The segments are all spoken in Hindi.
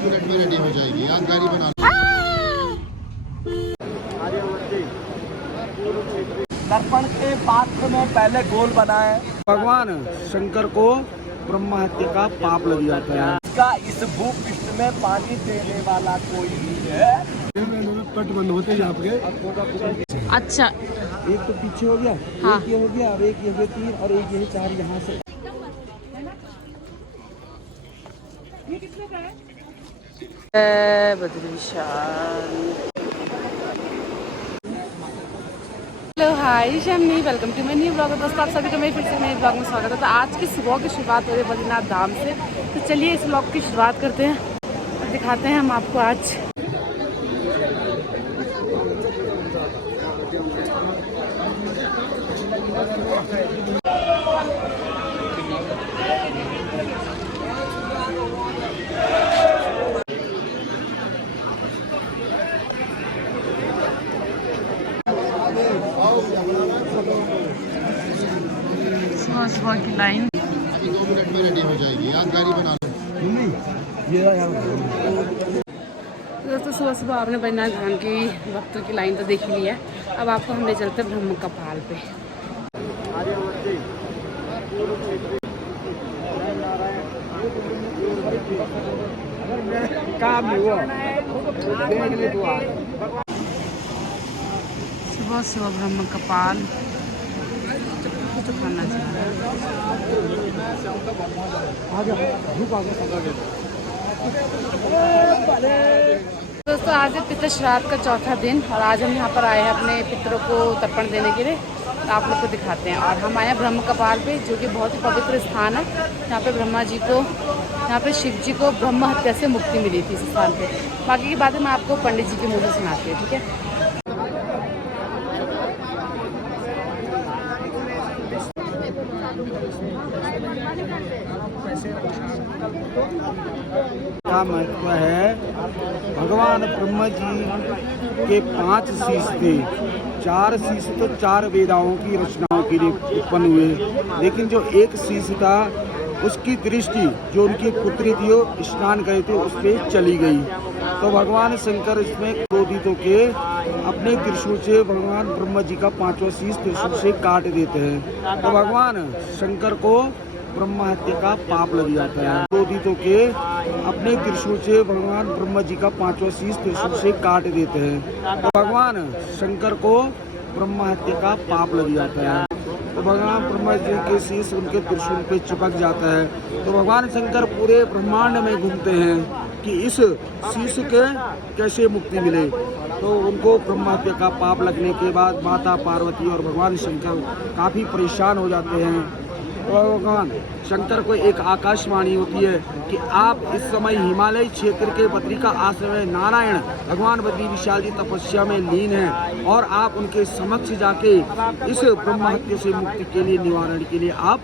2 मिनट में रेडी हो जाएगी। आप गाड़ी बना लो। दर्पण के पात्र में पहले गोल बनाए। भगवान शंकर को ब्रह्म हत्या का पाप लग जाता है। इसका इस भूपृष्ठ में पानी देने वाला कोई नहीं है। पट बंद होते हैं आपके। अच्छा, एक तो पीछे हो गया, हाँ। एक ये हो गया, और एक ये हो गया 3 और एक ये 4 यहाँ से। Hello hi Shamni, welcome to my new blog. दोस्तों आप सभी का मेरे फिर से नए ब्लॉग में स्वागत है। तो आज की सुबह की शुरुआत हो रही है बद्रीनाथ धाम से। तो चलिए इस ब्लॉग की शुरुआत करते हैं और दिखाते हैं हम आपको आज। सुबह सुबह की लाइन। अभी 2 मिनट में रेडी हो जाएगी। आप गाड़ी बना लो। दोस्तों सुबह सुबह आपने बद्रीनाथ धाम की भक्तों की लाइन तो देख ही ली है। अब आपको हम ले चलते हैं ब्रह्म कपाल पे। सुबह सुबह ब्रह्म कपाल तो खाना दोस्तों आज है पितृ श्राद्ध का चौथा दिन और आज हम यहाँ पर आए हैं अपने पितरों को तर्पण देने के लिए। तो आप लोग को दिखाते हैं। और हम आए हैं ब्रह्म कपाल पे, जो कि बहुत ही पवित्र स्थान है। यहाँ पे ब्रह्मा जी को, यहाँ पे शिव जी को ब्रह्म हत्या से मुक्ति मिली थी इस स्थान पे। बाकी की बातें मैं आपको पंडित जी के मुँह से सुनाती हूँ, ठीक है। का महत्व है, भगवान ब्रह्मा जी के 5 शीश थे। 4 शीश तो 4 वेदाओं की रचनाओं के लिए उत्पन्न हुए, लेकिन जो एक शीश था उसकी दृष्टि जो उनकी पुत्री थी वो स्नान गए थे उस पर चली गई। तो भगवान शंकर इसमें क्रोधित होकर अपने त्रिशूल से भगवान ब्रह्मा जी का 5वां शीश त्रिशूल से काट देते हैं। तो भगवान शंकर को ब्रह्म हत्या का पाप लग जाता है। क्रोधित होकर अपने त्रिशूल से भगवान ब्रह्मा जी का 5वां शीश त्रिशूल से काट देते हैं। तो भगवान शंकर को ब्रह्म हत्या का पाप लग जाता है। तो भगवान ब्रह्मा जी के शीश उनके त्रिशूल पे चिपक जाता है। तो भगवान शंकर पूरे ब्रह्मांड में घूमते हैं कि इस शीश के कैसे मुक्ति मिले। तो उनको ब्रह्म हत्या का पाप लगने के बाद माता पार्वती और भगवान शंकर काफ़ी परेशान हो जाते हैं। तो भगवान शंकर को एक आकाशवाणी होती है कि आप इस समय हिमालय क्षेत्र के बद्री का आश्रम है नारायण भगवान बद्री विशाल जी तपस्या में लीन हैं और आप उनके समक्ष जाके इस ब्रह्म हत्या से मुक्ति के लिए, निवारण के लिए आप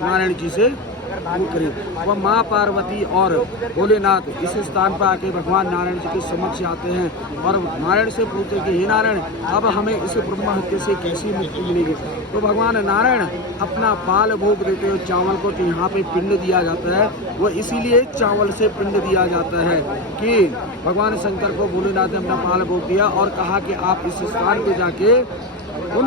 नारायण जी से वो करें। वह माँ पार्वती और भोलेनाथ इस स्थान पर आके भगवान नारायण जी के समक्ष आते हैं और नारायण से पूछते हैं कि हे नारायण, अब हमें इस ब्रह्म हत्या से कैसी मुक्ति मिलेगी। तो भगवान नारायण अपना बाल भोग देते हुए चावल को जो यहाँ पे पिंड दिया जाता है, वो इसीलिए चावल से पिंड दिया जाता है कि भगवान शंकर को भोलेनाथ ने अपना बाल भोग दिया और कहा कि आप इस स्थान पे जाके उन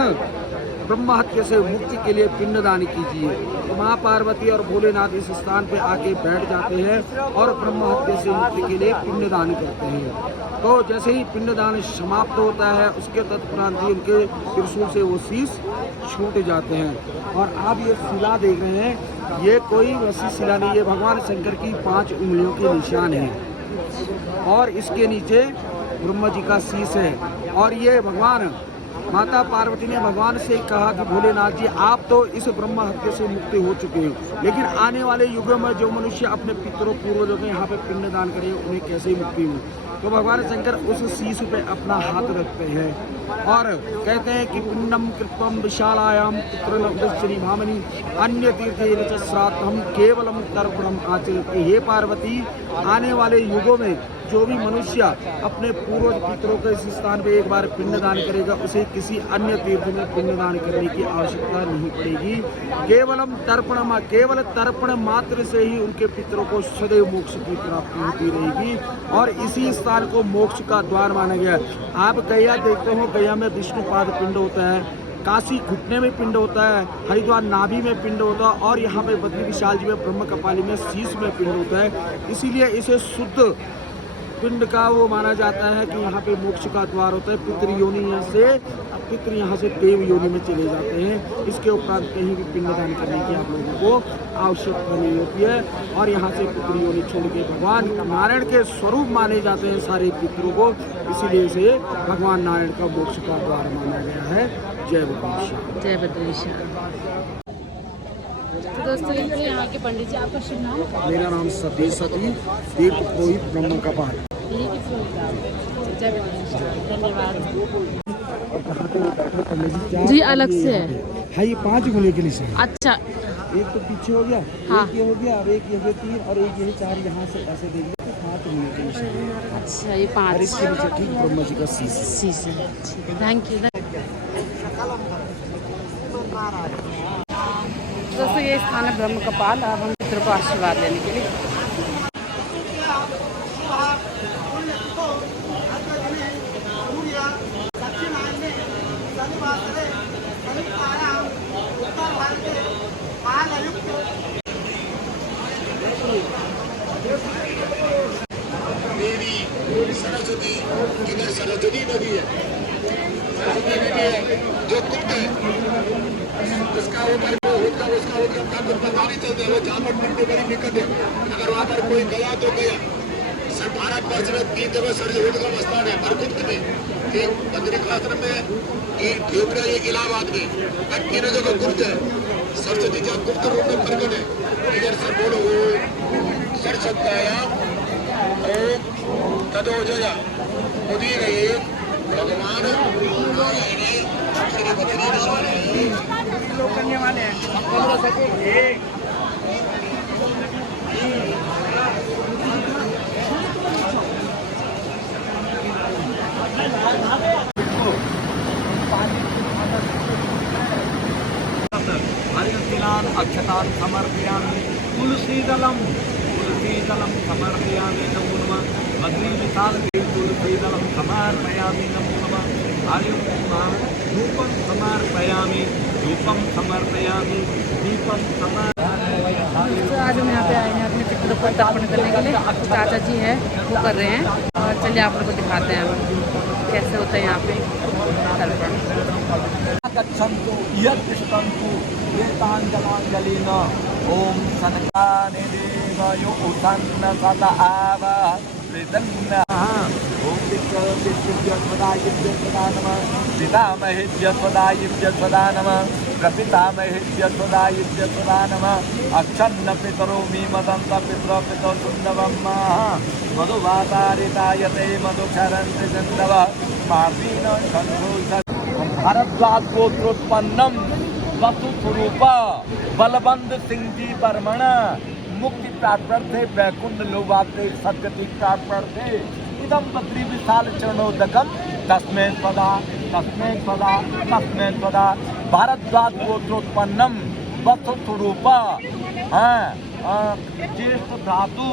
ब्रह्म हत्या से मुक्ति के लिए पिंडदान कीजिए। तो माँ पार्वती और भोलेनाथ इस स्थान पे आके बैठ जाते हैं और ब्रह्म हत्या से मुक्ति के लिए पिंडदान करते हैं। तो जैसे ही पिंडदान समाप्त होता है उसके तत्परांत ही उनके त्रिशूल से वो शीश छूट जाते हैं। और आप ये शिला देख रहे हैं, ये कोई वैसी शिला नहीं है, भगवान शंकर की 5 उंगलियों के निशान है और इसके नीचे ब्रह्मा जी का शीश है। और ये भगवान माता पार्वती ने भगवान से कहा कि भोलेनाथ जी, आप तो इस ब्रह्म हत्या से मुक्त हो चुके हैं, लेकिन आने वाले युगों में जो मनुष्य अपने पितरों पूर्वजों के यहाँ पे पिंडदान करे उन्हें कैसे मुक्ति हो। तो भगवान शंकर उस शीश पे अपना हाथ रखते हैं और कहते हैं कि पिंडम कृत्वम विशालायाम पुत्र भामनी अन्य तीर्थ श्राद्धम केवलम तर्पणम आचरित। हे पार्वती, आने वाले युगों में जो भी मनुष्य अपने पूर्वज पितरों के इस स्थान पे एक बार पिंडदान करेगा उसे किसी अन्य तीर्थ में पिंडदान करने की आवश्यकता नहीं पड़ेगी। केवल तर्पण मात्र से ही उनके पितरों को सदैव मोक्ष की प्राप्ति होती रहेगी और इसी स्थान को मोक्ष का द्वार माना गया। आप गया देखते हो, गया में विष्णुपाद पिंड होता है, काशी घुटने में पिंड होता है, हरिद्वार नाभि में पिंड होता है और यहाँ पे बद्री विशाल जी में ब्रह्म कपाली में शीश में पिंड होता है। इसीलिए इसे शुद्ध पिंड का वो माना जाता है कि यहाँ पे मोक्ष का द्वार होता है। पितृ योनि पितृ यहाँ से देव योनि में चले जाते हैं। इसके उपरांत कहीं भी पिंडदान करने की आप लोगों को आवश्यकता नहीं होती है और यहाँ से पितृ योनि छोड़ के भगवान नारायण के स्वरूप माने जाते हैं सारे पितरों को, इसीलिए इसे भगवान नारायण का मोक्ष का द्वार माना गया है। जय बद्रीशाह। जय बद्रीशाह। तो दोस्तों ये यहाँ के पंडित जी, आपका शुभ नाम? मेरा नाम सतीश सती, तीर्थ पुरोहित ब्रह्म कपाल। जय बद्रीशाह, धन्यवाद जी। अलग से है ये 5 गुने के लिए से। अच्छा, एक तो पीछे हो गया, हाँ। एक ये हो गया और एक ये 3 और एक ये 4, यहाँ से ऐसे देख लीजिए 5 गुने के लिए से। अच्छा, ये 5 और इसके नीचे ठीक ब्रह्मा जी का शीश है। ठीक है, थैंक यू। दोस्तों ये स्थान है ब्रह्म कपाल। अब हम पितरों को आशीर्वाद लेने के लिए सरस्वती, इधर सरस्वती नदी है, सरस्वती नदी है जो गुप्त है, उसका ऊपर पता नहीं चलता है। जहाँ पर पिंड बड़ी निकट है, अगर वहाँ पर कोई गया तो गया। सर भारतवर्ष में 3 जगह सरस्वती का स्थान है, पर गुप्त में, एक बद्रिकाश्रम में, एक ध्योपरा, एक इलाहाबाद में, और 3 जगह गुप्त है। सरस्वती जहाँ गुप्त रूप में प्रकट है। इधर से बोलो सरस्वत्यायाम तदोजया उदीर भगवान करने वाले हैं 15 सेकंड। हरिदलान् अक्षतान् समर्पयामि, तुलसीदलं समर्पयामि, नमो नमः। बद्री विशाल तुलसीदलं समर्पयामि, नमो नमः। धूपं समर्पयामि, दीपं समर्पयामि। तो आज हम यहाँ पे आए हैं अपने पितरों को तर्पण करने के लिए। चाचा जी हैं वो कर रहे हैं और चलिए आप लोग को दिखाते हैं हम कैसे होता है यहाँ पे तर्पण। गच्छन्तु यत्तिष्ठन्तु एताञ्जलाञ्जलिन ॐ सनकानि देवयो उत्थन्न सदा आव प्रदन्नः ॐ विद्युज्वदायिभ्य सदा नमः पितामहेभ्य सदायिभ्य सदा नमः प्रपितामहेभ्य सदायिभ्य सदा नमः अक्षन्न पितरो मे मदन्त पितरो पितो सुन्दवं मधुवातारितायते मधुक्षरन्ति सिन्धवः मार्दीन शङ्खो भारद्वाज गोत्रोत्पन्नम वसुस्वरूप बलबंद सिंह जी बर्मण मुक्ति प्राप्त वैकुंठ लोभाते सद्गति प्राप्त इदम बद्री विशाल चरणोदकम तस्मै सदा भारद्वाज गोत्रोत्पन्नम वसुस्वरूप ज्येष्ठ धातु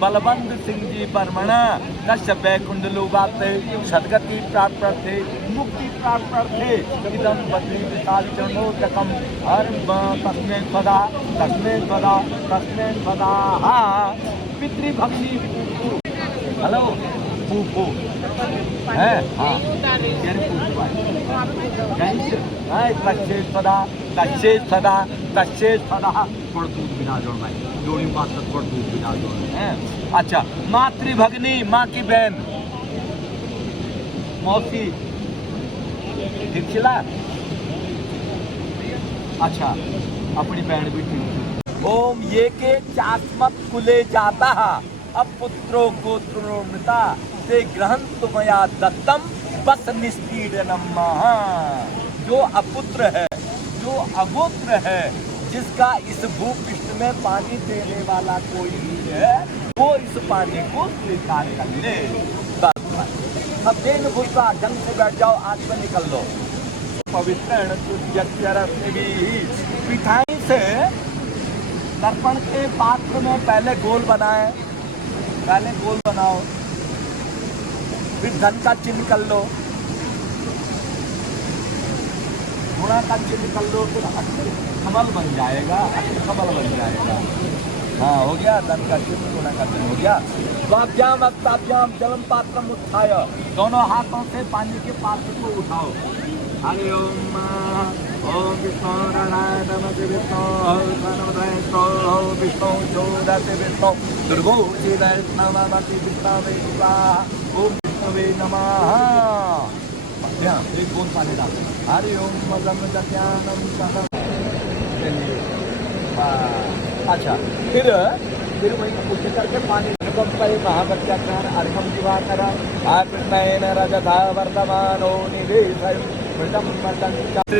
बलबंद सिंह जी बर्मण कश्यप वैकुंठ लोभाते सद्गति प्राप्त मुक्ति प्राप्त इदम बद्री विशाल चरणोदकम हर तस्मै सदा पितृभक्ति। हेलो फूफो है हाँ तस्से सदा थोड़ा दूध बिना जोड़ भाई जोड़ी बात तक थोड़ा दूध बिना जोड़ है। अच्छा, मातृभगिनी माँ की बहन मौसी ठीक खिला। अच्छा, अपनी बहन भी ठीक। ओम ये के चास्मत कुले जाता अब पुत्रो गोत्रोमृता ते ग्रहण तुमया दत्तम बस निस्तीर्णम। जो अपुत्र है, जो अगोत्र है, जिसका इस भूपृष्ठ में पानी देने वाला कोई नहीं है, वो इस पानी को स्वीकार कर ले। अब दिन गुस्सा ढंग से बैठ जाओ, आग से निकल लो। पवित्र पिठाई से तर्पण के पात्र में पहले गोल बनाए, पहले गोल बनाओ, फिर धन का चिन्ह कर लो, गुणा का चिन्ह कर लो, फिर कमल बन जाएगा, कमल बन जाएगा। हाँ हो गया, धन का चिन्ह गुणा का चिन्ह हो गया। स्वाभ्याम हस्ताभ्याम जलम पात्रम उत्थाय, दोनों हाथों से पानी के पात्र को उठाओ। हरि ओम ओम विष्णु नारायण नमस्ते विष्णु विष्णु चोदते विष्णु दुर्गो नमस्ते विष्णवे ओम विष्णवे नमः। एक कौन पानी डाल। हरि ओम मदम ज्ञानम सतम। चलिए अच्छा, फिर वही पूछ करके पानी महाभक्त्याकार अर्घम दिवाकर आकृष्णयन रजता वर्तमानो निवेशय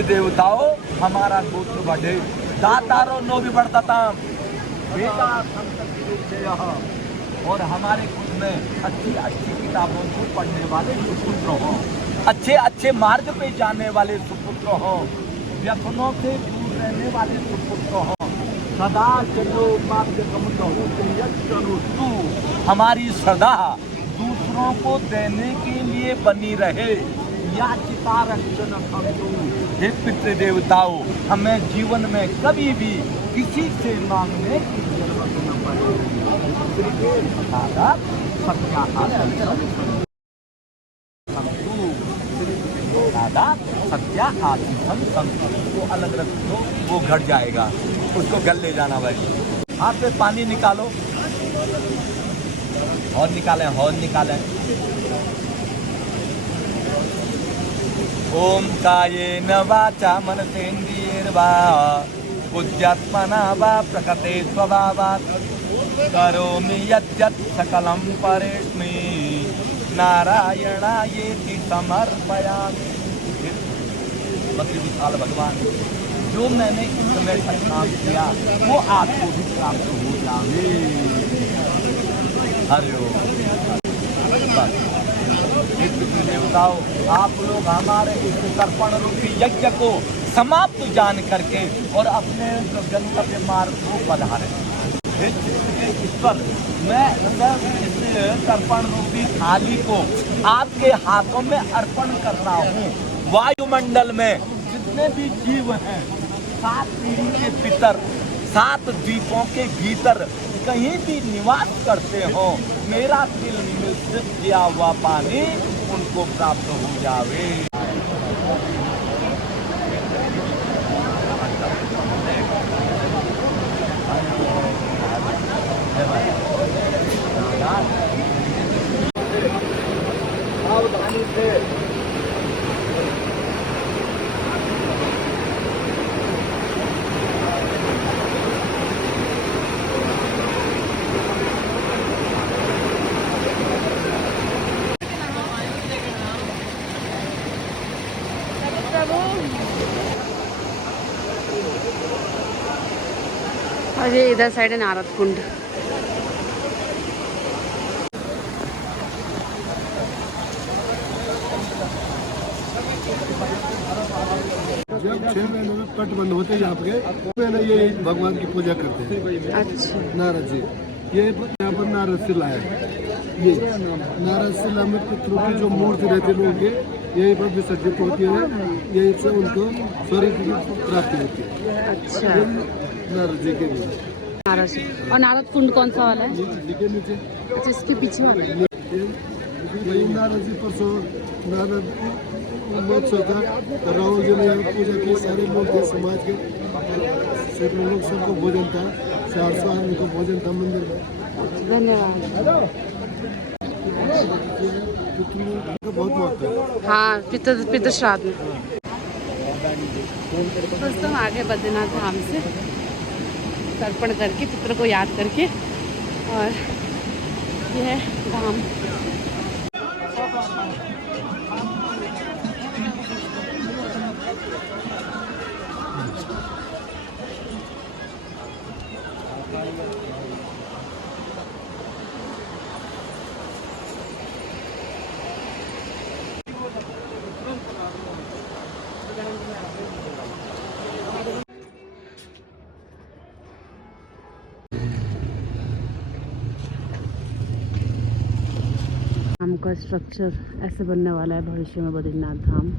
देवताओं हमारा गोत्र बढ़े, दातारो नो भी बढ़ता था बेटा और हमारे कुल में अच्छी अच्छी किताबों को पढ़ने वाले सुपुत्र हो, अच्छे अच्छे मार्ग पे जाने वाले सुपुत्र हो, व्यसनों से दूर रहने वाले सुपुत्र हो, सदा चलो करो तू, हमारी सदा दूसरों को देने के लिए बनी रहे। या चिता रक्षण समझो, हे पितृ देवताओं हमें जीवन में कभी भी किसी से मांगने की जरूरत न पड़े। सत्या आशीषम वो अलग रख दो, वो घट जाएगा, उसको घर ले जाना भाई। हाथ पे पानी निकालो और निकालें, और निकालें। ओम कायेन वाचा मनसेन्द्रियैर्वा बुद्ध्यात्मना वा प्रकृते स्वभावात् करोमि यद्यत् सकलं परस्मै नारायणायेति समर्पयामि। बकरी विशाल भगवान, जो मैंने इस समय तक काम किया वो आपको भी प्राप्त हो जाए। हरि ओम। देवताओं आप लोग हमारे इस तर्पण रूपी यज्ञ को समाप्त जान करके और अपने गंतव्य मार्ग को पधारे। ईश्वर मैं इस तर्पण रूपी थाली को आपके हाथों में अर्पण कर रहा हूँ। वायुमंडल में जितने भी जीव हैं, 7 पीढ़ी के पितर 7 द्वीपों के भीतर कहीं भी निवास करते हो, मेरा दिल मिश्रित किया हुआ पानी उनको प्राप्त हो जावे। सावधानी से और ये इधर साइड है नारद कुंड। जब 6 महीने में पट बंद होते यहाँ पे मैंने ये भगवान की पूजा करते हैं। अच्छा, नारद जी ये यहाँ पर नारद शिला है। ये नारद शिला में पितरों की जो मूर्ति रहती है लोगों के यहीं पर विसर्जित होती है, यहीं से उनको स्वर्ग की प्राप्ति होती है। अच्छा, नारद जी के लिए नारद। और नारद कुंड कौन सा वाला है? नीचे जिसके पीछे वाला वही नारद जी परसों नारद महोत्सव था, राहुल जी ने यहाँ पूजा की, सारे लोग थे समाज के, सैकड़ों लोग, सबको भोजन था, 400 आदमी को भोजन था मंदिर में। धन्यवाद। बहुत महत्व है। हाँ, पितृ श्राद्ध में। दोस्तों हम आगे बद्रीनाथ धाम से तर्पण करके पितरों को याद करके, और यह धाम धाम का स्ट्रक्चर ऐसे बनने वाला है भविष्य में, बद्रीनाथ धाम।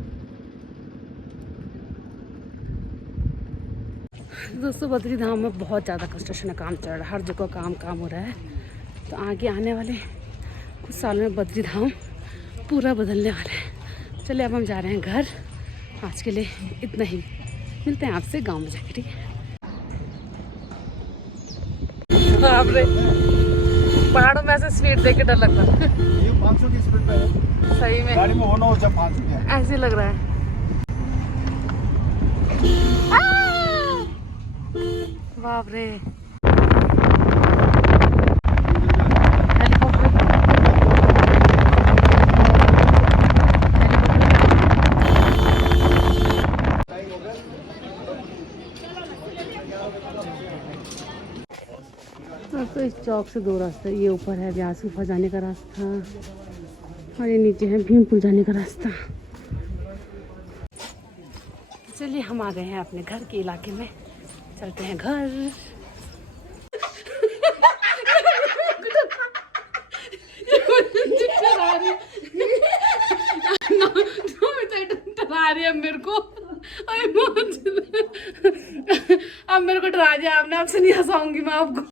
दोस्तों बद्री धाम में बहुत ज़्यादा कंस्ट्रक्शन का काम चल रहा है, हर जगह काम हो रहा है। तो आगे आने वाले कुछ सालों में बद्री धाम पूरा बदलने वाला है। चलिए अब हम जा रहे हैं घर, आज के लिए इतना ही, मिलते हैं आपसे गांव में जाके, ठीक है। बाप रे, पहाड़ों में ऐसे स्पीड देख के डर लगता है। ये 500 की स्पीड पे है, सही में गाड़ी में होना हो जब 500 की ऐसे लग रहा है। बाप रे, तो इस चौक से दो रास्ते, ये ऊपर है व्यास गुफा जाने का रास्ता और ये नीचे है भीमपुर जाने का रास्ता। चलिए हम आ गए हैं अपने घर के इलाके में, चलते हैं घर। डरा रही है मेरे को, अब मेरे को डरा दिया आपने, आपसे नहीं हंसाऊंगी मैं आपको।